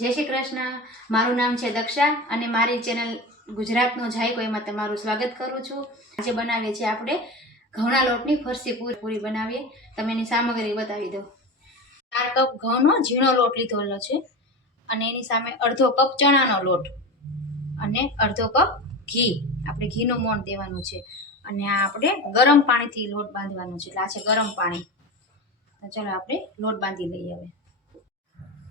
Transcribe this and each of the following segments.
જય શ્રી કૃષ્ણ. મારું નામ છે દક્ષા અને મારી ચેનલ ગુજરાતનો જાયકો એમાં તમારું સ્વાગત કરું છું. આજે બનાવીએ છીએ આપણે ઘઉંના લોટની ફરસી પૂરી. બનાવીએ. તમે એની સામગ્રી બતાવી દો. ચાર કપ ઘઉંનો ઝીણો લોટ લીધેલો છે અને એની સામે અડધો કપ ચણાનો લોટ અને અડધો કપ ઘી. આપણે ઘીનું મોણ દેવાનું છે અને આ આપણે ગરમ પાણીથી લોટ બાંધવાનો છે. એટલે આ છે ગરમ પાણી. તો ચાલો આપણે લોટ બાંધી લઈએ હવે.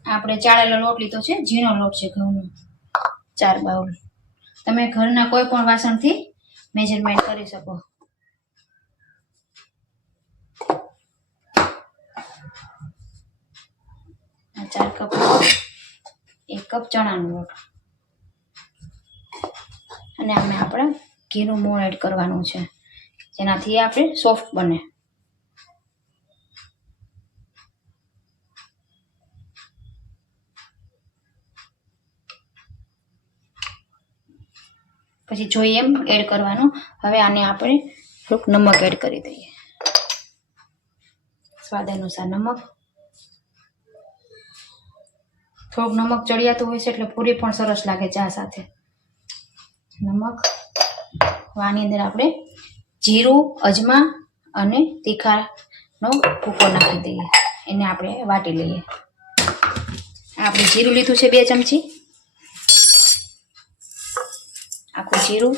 આપણે ચાળેલો લોટ લીધો છે, ઝીણો લોટ છે ઘઉંનો. ચાર બાઉલ. તમે ઘરના કોઈ પણ વાસણથી મેજરમેન્ટ કરી શકો. ચાર કપ એક કપ ચણાનો લોટ. અને અમે આપણે ઘીનું મોણ એડ કરવાનું છે, જેનાથી આપણે સોફ્ટ બને. પછી જોઈએ એમ એડ કરવાનું. હવે આને આપણે થોડુંક નમક એડ કરી દઈએ. સ્વાદ અનુસાર નમક. થોડુંક નમક ચડિયાતું હોય છે એટલે પૂરી પણ સરસ લાગે ચા સાથે. નમક. વાની અંદર આપણે જીરું, અજમા અને તીખાનો ભૂકો નાખી દઈએ. એને આપણે વાટી લઈએ. આપણે જીરું લીધું છે બે ચમચી. આખું જીરું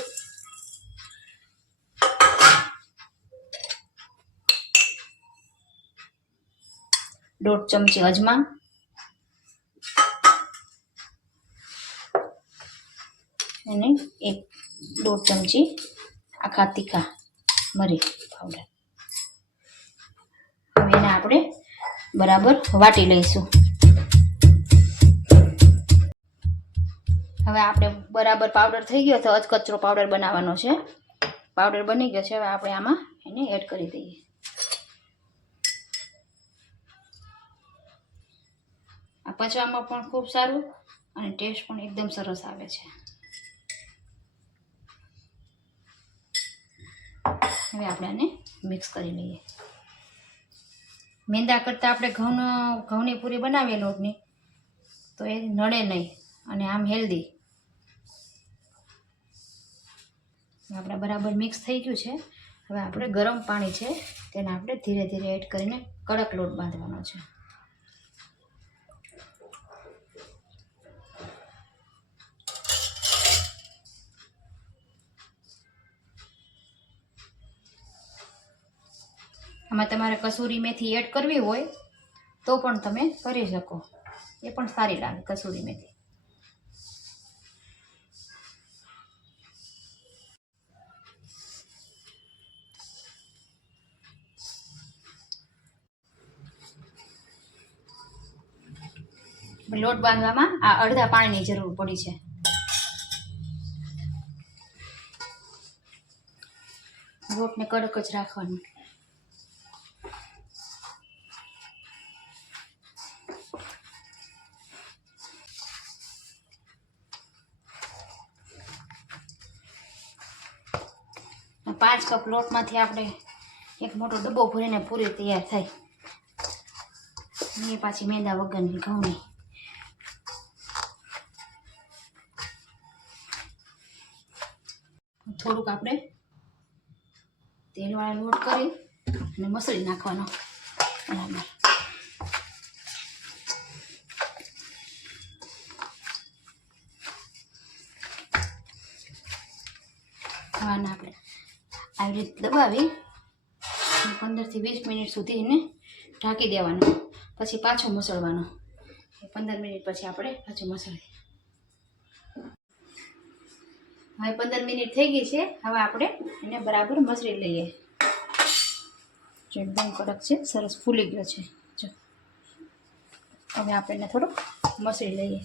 દોઢ ચમચી અજમા અને એક દોઢ ચમચી આખા તીખા મરી પાવડર હવે એને આપણે બરાબર વાટી લઈશું હવે આપણે બરાબર પાવડર થઈ ગયો તો અચકચરો પાવડર બનાવવાનો છે. પાવડર બની ગયો છે, હવે આપણે આમાં એને એડ કરી દઈએ. આ પચવામાં પણ ખૂબ સારું અને ટેસ્ટ પણ એકદમ સરસ આવે છે. હવે આપણે આને મિક્સ કરી લઈએ. મેંદા કરતાં આપણે ઘઉંનો, ઘઉંની પૂરી બનાવીએ લોટની, તો એ નડે નહીં અને આમ હેલ્ધી આપણે બરાબર મિક્સ થઈ ગયું છે. હવે આપણે ગરમ પાણી છે તેને આપણે ધીરે ધીરે એડ કરીને કડક લોટ બાંધવાનો છે. આમાં તમારે કસૂરી મેથી એડ કરવી હોય તો પણ તમે કરી શકો. એ પણ સારી લાગે, કસૂરી મેથી. લોટ બાંધવામાં આ અડધા પાણીની જરૂર પડી છે. લોટને કડક જ રાખવાનું. પાંચ કપ લોટમાંથી આપણે એક મોટો ડબ્બો ભરીને પૂરી તૈયાર થાય. એ પાછી મેંદા વગરની ઘઉંની. થોડુંક આપણે તેલવાળા લોટ કરી અને મસળી નાખવાનો. બરાબર. ખાવાના આપણે. આવી રીતે દબાવી પંદરથી વીસ મિનિટ સુધી એને ઢાંકી દેવાનું. પછી પાછો મસળવાનો. પંદર મિનિટ પછી આપણે પાછું મસળી હવે પંદર મિનિટ થઈ ગઈ છે. હવે આપણે એને બરાબર મસળી લઈએ. જો એકદમ કડક છે, સરસ ફૂલી ગયો છે. જો. હવે આપણે એને થોડુંક મસળી લઈએ.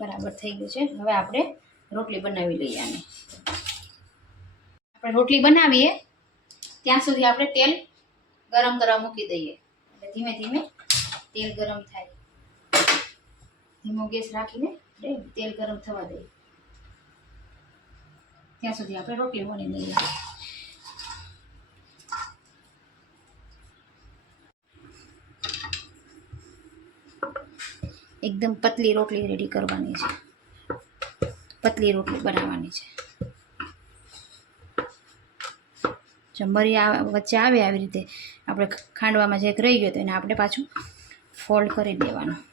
બરાબર થઈ ગયું છે. હવે આપણે રોટલી બનાવી લઈએ આની. આપણે રોટલી બનાવીએ, ત્યાં સુધી આપણે તેલ ગરમ કરવા મૂકી દઈએ. એટલે ધીમે ધીમે તેલ ગરમ થાય. ધીમો ગેસ રાખીને તેલ ગરમ થવા દે ત્યાં સુધી આપણે રોટલી વણી દઈએ એકદમ પતલી રોટલી રેડી કરવાની છે. પતલી રોટલી બનાવવાની છે. જમરિયા વચ્ચે આવે આવી રીતે, આપણે ખાંડવામાં જે રહી ગયો તો એને આપણે પાછું ફોલ્ડ કરી દેવાનું.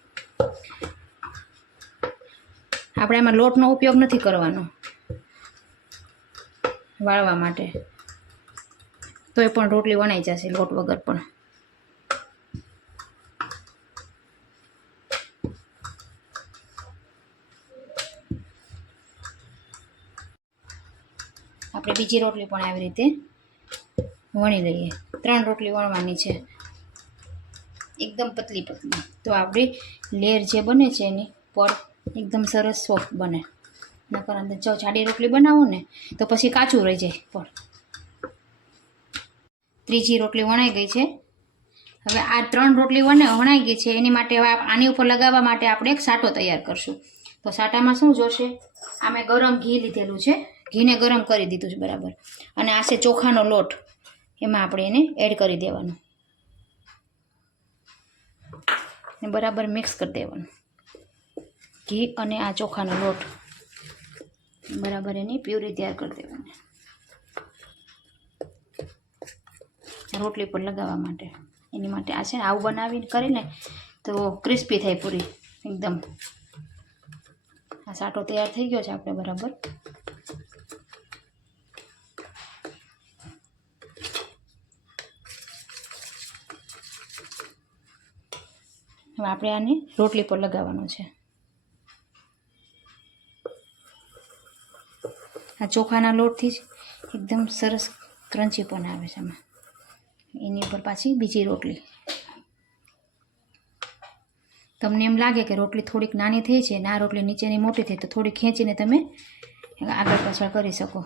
આપણે એમાં લોટનો ઉપયોગ નથી કરવાનો. વાળવા માટે. તોય પણ રોટલી વણાઈ જશે લોટ વગર પણ. આપણે બીજી રોટલી પણ આવી રીતે વણી લઈએ. ત્રણ રોટલી વણવાની છે. એકદમ પતલી પતલી. તો આપણી લેર જે બને છે એની પડ એકદમ સરસ સોફ્ટ બને. નકર અંદર જો જાડી રોટલી બનાવો ને, તો પછી કાચું રહી જાય પણ ત્રીજી રોટલી વણાઈ ગઈ છે. હવે આ ત્રણ રોટલી વણે વણાઈ ગઈ છે. એની માટે આની ઉપર લગાવવા માટે આપણે એક સાટો તૈયાર કરશું. તો સાટામાં શું જોશે? આ મેં ગરમ ઘી લીધેલું છે. ઘીને ગરમ કરી દીધું છે, બરાબર. અને આ છે ચોખાનો લોટ. એમાં આપણે એને એડ કરી દેવાનો. બરાબર મિક્સ કરી દેવાનું. ઘી અને આ ચોખાનો લોટ. બરાબર એની પ્યુરી તૈયાર કરી દેવાની. રોટલી પર લગાવવા માટે. એની માટે આ છે ને આવું બનાવીને કરીને તો ક્રિસ્પી થાય પૂરી, એકદમ. આ સાટો તૈયાર થઈ ગયો છે આપણે બરાબર. હવે આપણે આને રોટલી પર લગાવવાનું છે. આ ચોખાના લોટથી જ એકદમ સરસ ક્રન્ચી પણ આવે છે આમાં. એની ઉપર પાછી બીજી રોટલી. તમને એમ લાગે કે રોટલી થોડીક નાની થઈ છે ને આ રોટલી નીચેની મોટી થઈ તો થોડી ખેંચીને તમે આગળ પાછળ કરી શકો.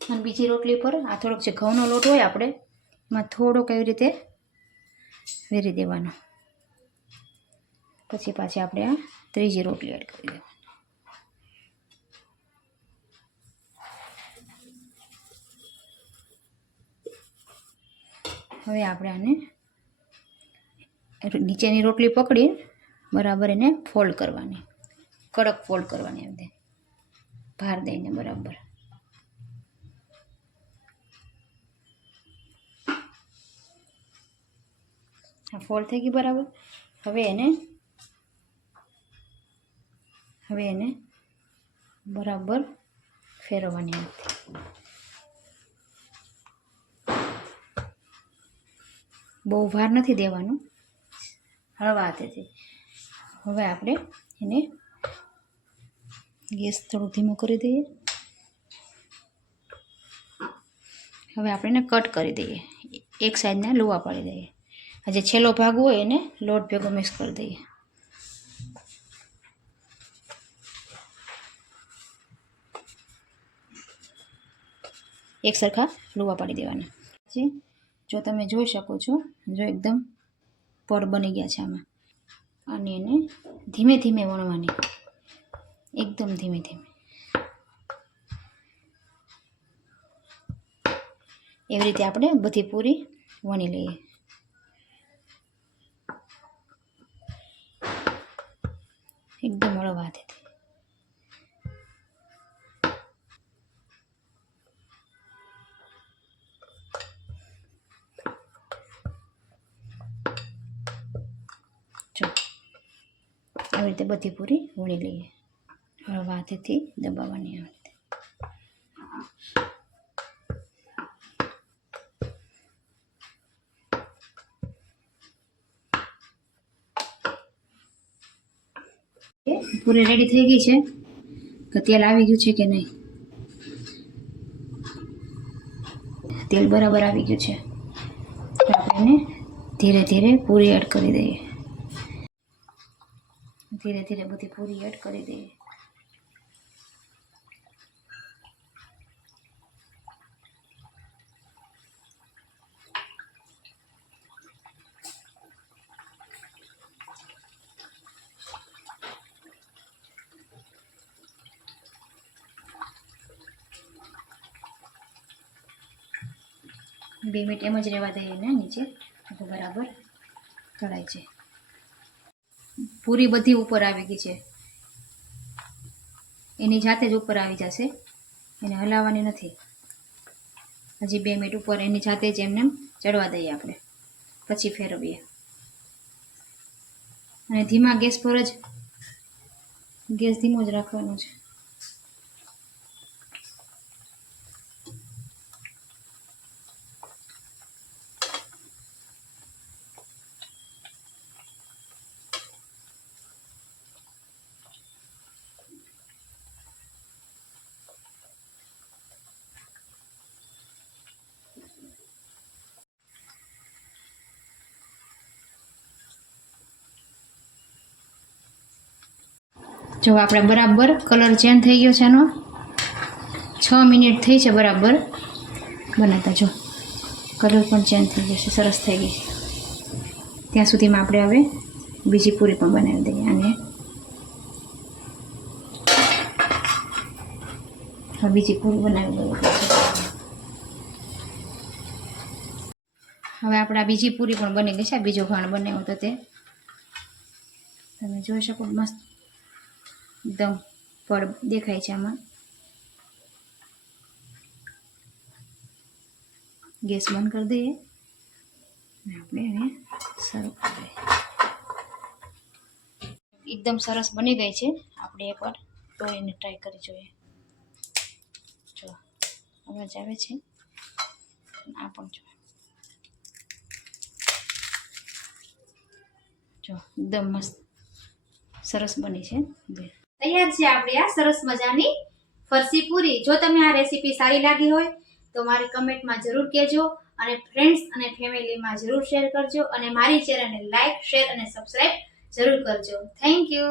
અને બીજી રોટલી પર આ થોડોક જે ઘઉંનો લોટ હોય આપણે, એમાં થોડોક એવી રીતે વેરી દેવાનો. પછી પાછી આપણે આ ત્રીજી રોટલી એડ કરી દેવાની. હવે આપણે આને નીચેની રોટલી પકડી, બરાબર એને ફોલ્ડ કરવાની. કડક ફોલ્ડ કરવાની એમ ભાર દઈને બરાબર. હા ફોલ્ડ થઈ ગઈ બરાબર. હવે એને હવે એને બરાબર ફેરવવાની નથી બહુ ભાર નથી દેવાનું. હળવા હાથેથી. હવે આપણે એને ગેસ થોડું ધીમો કરી દઈએ. હવે આપણે એને કટ કરી દઈએ. એક સાઈડના લોવા પાડી દઈએ. આ જે છેલ્લો ભાગ હોય એને લોટ ભેગો મિક્સ કરી દઈએ. એક સરખા લુવા પાડી દેવાના. પછી જો તમે જોઈ શકો છો, જો એકદમ પડ બની ગયા છે આમાં. અને એને ધીમે ધીમે વણવાની. એકદમ ધીમે ધીમે. એવી રીતે આપણે બધી પૂરી વણી લઈએ. એકદમ હળવા આવી રીતે બધી પૂરી વણી લઈએ. હળવા હાથેથી દબાવવાની આવી પૂરી રેડી થઈ ગઈ છે? કે તેલ આવી ગયું છે કે નહીં? તેલ બરાબર આવી ગયું છે. આપણે ધીરે ધીરે પૂરી એડ કરી દઈએ. ધીરે ધીરે બધી પૂરી એડ કરી દઈએ બે મિનિટ એમ જ રહેવા દઈએ ને નીચે બરાબર તળાય છે પૂરી બધી ઉપર આવી ગઈ છે. એની જાતે જ ઉપર આવી જશે. એને હલાવવાની નથી. હજી બે મિનિટ ઉપર એની જાતે જ એમને એમ ચડવા દઈએ આપણે. પછી ફેરવીએ. અને ધીમા ગેસ પર જ, ગેસ ધીમો જ રાખવાનો છે. જો આપણે બરાબર કલર ચેન્જ થઈ ગયો છે એનો. છ મિનિટ થઈ છે બરાબર. બનાવતા જો, કલર પણ ચેન્જ થઈ ગયો છે, સરસ થઈ ગઈ ત્યાં સુધીમાં આપણે હવે બીજી પૂરી પણ બનાવી દઈએ અને બીજી પૂરી બનાવી દઈએ. હવે આપણે બીજી પૂરી પણ બની ગઈ છે બીજો ઘાણ બનાવ્યો હતો તે. તમે જોઈ શકો મસ્ત એકદમ ફળ દેખાય છે આમાં. ગેસ બંધ કરી દઈએ. અને આપણે એને સર્વ કરી દઈએ. એકદમ સરસ બની ગઈ છે. આપણે એકવાર તો એને ટ્રાય કરી જોઈએ. જો અવાજ આવે છે. આ પણ જો. જો, એકદમ મસ્ત સરસ બની છે. તૈયાર છે આપણી આ સરસ મજાની ફરસી પૂરી. જો તમે આ રેસીપી સારી લાગી હોય, તો મારી કમેન્ટમાં જરૂર કહેજો અને ફ્રેન્ડ્સ અને ફેમિલીમાં જરૂર શેર કરજો અને મારી ચેનલને લાઇક શેર અને સબસ્ક્રાઈબ જરૂર કરજો. Thank you